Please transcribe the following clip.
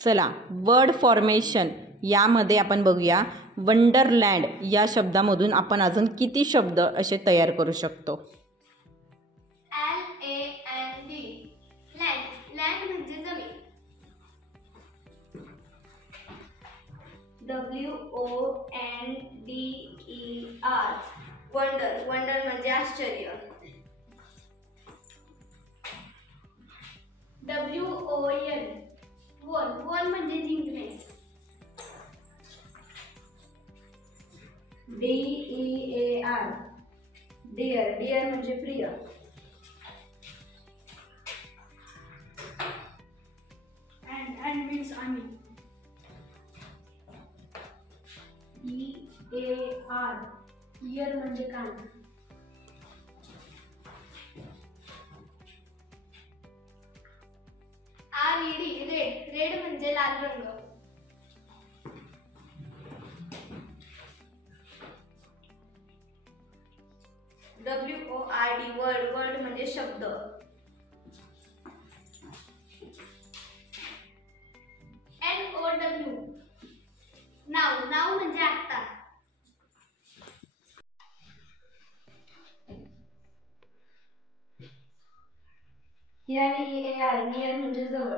चला word formation यामध्ये आपण बघूया वंडरलँड या शब्दामधून आपण अजून किती शब्द असे तयार करू शकतो. LAND लँड लँड म्हणजे जमीन. WONDER वंडर वंडर म्हणजे आश्चर्य. WON वॉन म्हणजे जिंकणे. DEAR डिअर डिअर म्हणजे प्रिय. and means आम्ही. EAR इयर म्हणजे कान. RED रेड रेड म्हणजे लाल रंग. WORD वर्ड वर्ड म्हणजे शब्द. NOW नाव नाव म्हणजे आत्ता. NEAR नियर म्हणजे जवळ.